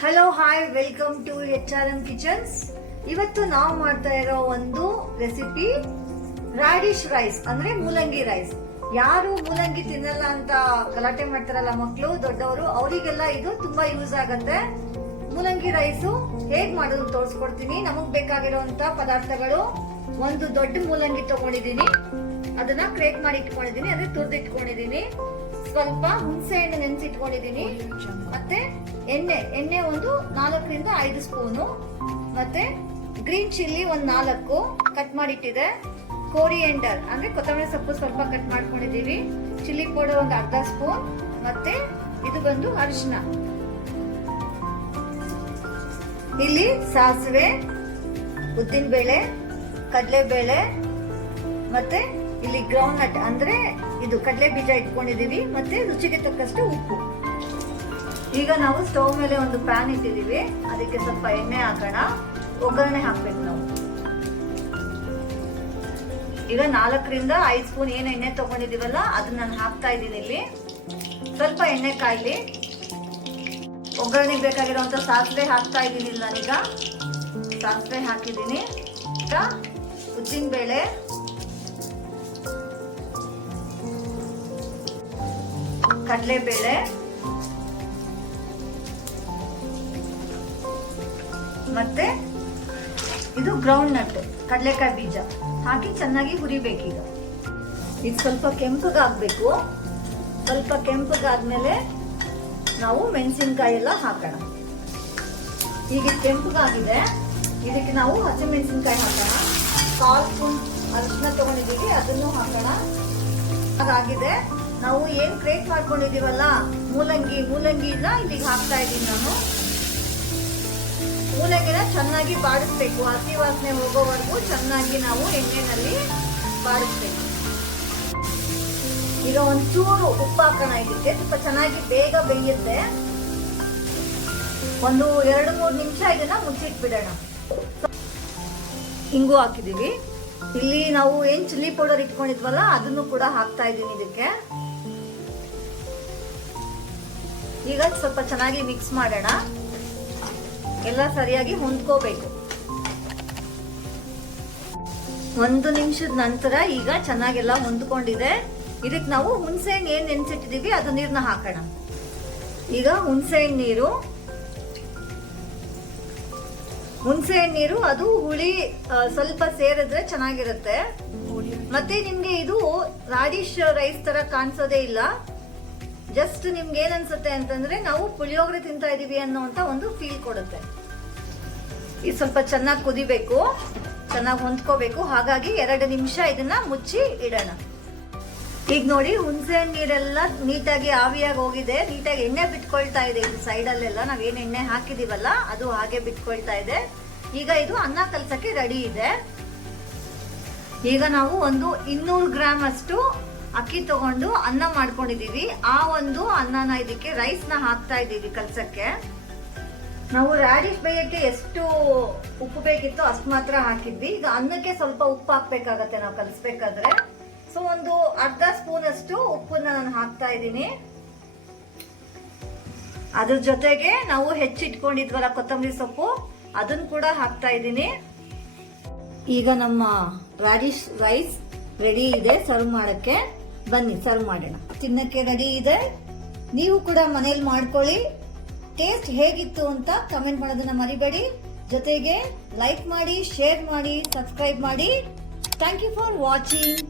Hello hi welcome to HRM kitchens. ಇವತ್ತು ನಾವು ಮಾಡ್ತಾ ಇರೋ ಒಂದು ರೆಸಿಪಿ ರಾಡಿಶ್ ರೈಸ್ ಅಂದ್ರೆ ಮೂಲಂಗಿ ರೈಸ್. ಯಾರು ಮೂಲಂಗಿ ತಿನ್ನಲ್ಲ ಅಂತ ಗಲಾಟೆ ಮಾಡ್ತಾರಲ್ಲ ಮಕ್ಕಳು ದೊಡ್ಡವರು, ಅವರಿಗೆಲ್ಲ ಇದು ತುಂಬಾ ಯೂಸ್ ಆಗತ್ತೆ. ಮೂಲಂಗಿ ರೈಸು ಹೇಗ್ ಮಾಡೋದು ತೋರಿಸ್ಕೊಡ್ತೀನಿ. ನಮಗ್ ಬೇಕಾಗಿರುವಂತ ಪದಾರ್ಥಗಳು: ಒಂದು ದೊಡ್ಡ ಮೂಲಂಗಿ ತಗೊಂಡಿದೀನಿ, ಅದನ್ನ ಕ್ರೇಟ್ ಮಾಡಿ ಇಟ್ಕೊಂಡಿದೀನಿ, ಅಂದ್ರೆ ತುರ್ದಿಟ್ಕೊಂಡಿದೀನಿ. ಸ್ವಲ್ಪ ಹುಣಸೆ ಹಣ್ಣು ನೆನೆಸಿಟ್ಕೊಂಡಿದೀನಿ. ಮತ್ತೆ ಎಣ್ಣೆ ಒಂದು 4ರಿಂದ 5 ಸ್ಪೂನು. ಮತ್ತೆ ಗ್ರೀನ್ ಚಿಲ್ಲಿ ಒಂದು 4 ಕಟ್ ಮಾಡಿಟ್ಟಿದೆ. ಕೋರಿಯಂಡರ್ ಅಂದ್ರೆ ಕೊತ್ತಂಬರಿ ಸೊಪ್ಪು ಸ್ವಲ್ಪ ಕಟ್ ಮಾಡ್ಕೊಂಡಿದೀವಿ. ಚಿಲ್ಲಿ ಪೌಡರ್ ಒಂದು ಅರ್ಧ ಸ್ಪೂನ್. ಮತ್ತೆ ಇದು ಬಂದು ಅರಿಶಿನ. ಇಲ್ಲಿ ಸಾಸಿವೆ, ಉದ್ದಿನ ಬೇಳೆ, ಕಡಲೆಬೇಳೆ, ಮತ್ತೆ ಇಲ್ಲಿ ಗ್ರೌಂಡ್ ನಟ್ ಅಂದ್ರೆ ಇದು ಕಡಲೆ ಬೀಜ ಇಟ್ಕೊಂಡಿದೀವಿ. ಮತ್ತೆ ರುಚಿಗೆ ತಕ್ಕಷ್ಟು ಉಪ್ಪು. ಈಗ ನಾವು ಸ್ಟವ್ ಮೇಲೆ ಒಂದು ಪ್ಯಾನ್ ಇಟ್ಟಿದೀವಿ. ಅದಕ್ಕೆ ಸ್ವಲ್ಪ ಎಣ್ಣೆ ಹಾಕೋಣ. ಒಗ್ಗರಣೆ ಹಾಕ್ಬೇಕು ನಾವು. ಈಗ 4ರಿಂದ 5 ಸ್ಪೂನ್ ಏನು ಎಣ್ಣೆ ತಗೊಂಡಿದೀವಲ್ಲ ಅದನ್ನ ನಾನು ಹಾಕ್ತಾ ಇದ್ದೀನಿ. ಇಲ್ಲಿ ಸ್ವಲ್ಪ ಎಣ್ಣೆ ಕಾಯ್ಲಿ. ಒಗ್ಗರಣೆಗೆ ಬೇಕಾಗಿರುವಂತ ಸಾಸಿವೆ ಹಾಕ್ತಾ ಇದ್ದೀನಿ. ನಾನೀಗ ಸಾಸಿವೆ ಹಾಕಿದ್ದೀನಿ. ಈಗ ಉದ್ದಿನ ಬೇಳೆ, ಕಡಲೆಬೇಳೆ, ಮತ್ತೆ ಇದು ಗ್ರೌಂಡ್ ನಟ್ ಕಡಲೆಕಾಯಿ ಬೀಜ ಹಾಕಿ ಚೆನ್ನಾಗಿ ಹುರಿಬೇಕೀಗ. ಇದು ಸ್ವಲ್ಪ ಕೆಂಪಗಾಗಬೇಕು. ಸ್ವಲ್ಪ ಕೆಂಪಗಾದ್ಮೇಲೆ ನಾವು ಮೆಣಸಿನ್ಕಾಯಿ ಎಲ್ಲ ಹಾಕೋಣ. ಈಗ ಕೆಂಪಗಾಗಿದೆ, ಇದಕ್ಕೆ ನಾವು ಹಸಿಮೆಣಸಿನ್ಕಾಯಿ ಹಾಕೋಣ. 1/4 ಸ್ಪೂನ್ ಅರಿಶಿನ ತಗೊಂಡಿದ್ದೀವಿ, ಅದನ್ನು ಹಾಕೋಣ. ಅದಾಗಿದೆ. ನಾವು ಏನ್ ಕ್ರೇಟ್ ಮಾಡ್ಕೊಂಡಿದೀವಲ್ಲ ಮೂಲಂಗಿನ ಇಲ್ಲಿಗೆ ಹಾಕ್ತಾ ಇದ್ದೀನಿ ನಾನು. ಮೂಲಂಗಿನ ಚೆನ್ನಾಗಿ ಬಾಡಿಸ್ಬೇಕು. ಹಸಿ ವಾಸನೆ ಹೋಗೋವರೆಗೂ ಚೆನ್ನಾಗಿ ನಾವು ಎಣ್ಣೆನಲ್ಲಿ ಬಾಡಿಸ್ಬೇಕು. ಈಗ ಒಂಚೂರು ಉಪ್ಪು ಹಾಕೋಣ. ಇದಕ್ಕೆ ಸ್ವಲ್ಪ ಚೆನ್ನಾಗಿ ಬೇಗ ಬೇಯುತ್ತೆ. ಒಂದು 2-3 ನಿಮಿಷ ಇದನ್ನ ಮುಚ್ಚಿಟ್ಬಿಡೋಣ. ಇಂಗು ಹಾಕಿದೀವಿ. ಇಲ್ಲಿ ನಾವು ಏನ್ ಚಿಲ್ಲಿ ಪೌಡರ್ ಇಟ್ಕೊಂಡಿದ್ವಲ್ಲ ಅದನ್ನು ಕೂಡ ಹಾಕ್ತಾ ಇದ್ದೀನಿ ಇದಕ್ಕೆ. ಈಗ ಸ್ವಲ್ಪ ಚೆನ್ನಾಗಿ ಮಿಕ್ಸ್ ಮಾಡೋಣ. ಎಲ್ಲ ಸರಿಯಾಗಿ ಹೊಂದ್ಕೋಬೇಕು. 1 ನಿಮಿಷದ ನಂತರ ಈಗ ಚೆನ್ನಾಗೆಲ್ಲ ಹೊಂದ್ಕೊಂಡಿದೆ. ಇದಕ್ಕೆ ನಾವು ಹುಣಸೆ ಹಣ್ಣು ಏನ್ ನೆನ್ಸಿಟ್ಟಿದೀವಿ ಅದು ನೀರ್ನ ಹಾಕೋಣ. ಈಗ ಹುಣಸೆ ಹಣ್ಣು ನೀರು ಅದು ಹುಳಿ ಸ್ವಲ್ಪ ಸೇರಿದ್ರೆ ಚೆನ್ನಾಗಿರುತ್ತೆ. ಮತ್ತೆ ನಿಮ್ಗೆ ಇದು ರಾಡಿಶ್ ರೈಸ್ ತರ ಕಾಣಿಸೋದೇ ಇಲ್ಲ. ಜಸ್ಟ್ ನಿಮ್ಗೆ ಏನ್ ಅನ್ಸುತ್ತೆ ಅಂತಂದ್ರೆ ನಾವು ಪುಳಿಯೋಗರೆ ತಿಂತಾ ಇದೀವಿ ಅನ್ನೋಂತ ಒಂದು ಫೀಲ್ ಕೊಡುತ್ತೆ. ಇದು ಸ್ವಲ್ಪ ಚೆನ್ನಾಗಿ ಕುದಿಬೇಕು, ಚೆನ್ನಾಗಿ ಹೊಂದ್ಕೋಬೇಕು. ಹಾಗಾಗಿ 2 ನಿಮಿಷ ಇದನ್ನ ಮುಚ್ಚಿ ಇಡೋಣ. ಈಗ ನೋಡಿ ಹುಣಸೆ ನೀರೆಲ್ಲ ನೀಟಾಗಿ ಆವಿಯಾಗಿ ಹೋಗಿದೆ. ನೀಟಾಗಿ ಎಣ್ಣೆ ಬಿಟ್ಕೊಳ್ತಾ ಇದೆ. ಇದು ಸೈಡ್ ಅಲ್ಲೆಲ್ಲ ನಾವೇನ್ ಎಣ್ಣೆ ಹಾಕಿದೀವಲ್ಲ ಅದು ಹಾಗೆ ಬಿಟ್ಕೊಳ್ತಾ ಇದೆ. ಈಗ ಇದು ಅನ್ನ ಕಲ್ಸಕ್ಕೆ ರೆಡಿ ಇದೆ. ಈಗ ನಾವು ಒಂದು 200 ಗ್ರಾಮ್ ಅಷ್ಟು ಅಕ್ಕಿ ತಗೊಂಡು ಅನ್ನ ಮಾಡ್ಕೊಂಡಿದೀವಿ. ಆ ಒಂದು ಅನ್ನನ ಇದಕ್ಕೆ ರೈಸ್ ನ ಹಾಕ್ತಾ ಇದೀವಿ ಕಲ್ಸಕ್ಕೆ. ನಾವು ರಾಡಿಶ್ ಬೇಯಕ್ಕೆ ಎಷ್ಟು ಉಪ್ಪು ಬೇಕಿತ್ತು ಅಷ್ಟು ಮಾತ್ರ ಹಾಕಿದ್ವಿ. ಈಗ ಅನ್ನಕ್ಕೆ ಸ್ವಲ್ಪ ಉಪ್ಪು ಹಾಕ್ಬೇಕಾಗತ್ತೆ ನಾವು ಕಲ್ಸ್ಬೇಕಾದ್ರೆ. ಸೊ ಒಂದು ಅರ್ಧ ಸ್ಪೂನ್ ಅಷ್ಟು ಉಪ್ಪನ್ನ ನಾನು ಹಾಕ್ತಾ ಇದ್ದೀನಿ. ಅದ್ರ ಜೊತೆಗೆ ನಾವು ಹೆಚ್ಚಿಟ್ಕೊಂಡಿದ್ವಲ್ಲ ಕೊತ್ತಂಬರಿ ಸೊಪ್ಪು ಅದನ್ನ ಕೂಡ ಹಾಕ್ತಾ ಇದ್ದೀನಿ. ಈಗ ನಮ್ಮ ರಾಡಿಶ್ ರೈಸ್ ರೆಡಿ ಇದೆ ಸರ್ವ್ ಮಾಡಕ್ಕೆ. ಬನ್ನಿ ಸರ್ವ್ ಮಾಡೋಣ. ತಿನ್ನಕ್ಕೆ ರೆಡಿ ಇದೆ. ನೀವು ಕೂಡ ಮನೇಲಿ ಮಾಡ್ಕೊಳ್ಳಿ. ಟೇಸ್ಟ್ ಹೇಗಿತ್ತು ಅಂತ ಕಮೆಂಟ್ ಮಾಡೋದನ್ನ ಮರಿಬೇಡಿ. ಜೊತೆಗೆ ಲೈಕ್ ಮಾಡಿ, ಶೇರ್ ಮಾಡಿ, ಸಬ್ಸ್ಕ್ರೈಬ್ ಮಾಡಿ. Thank you for watching.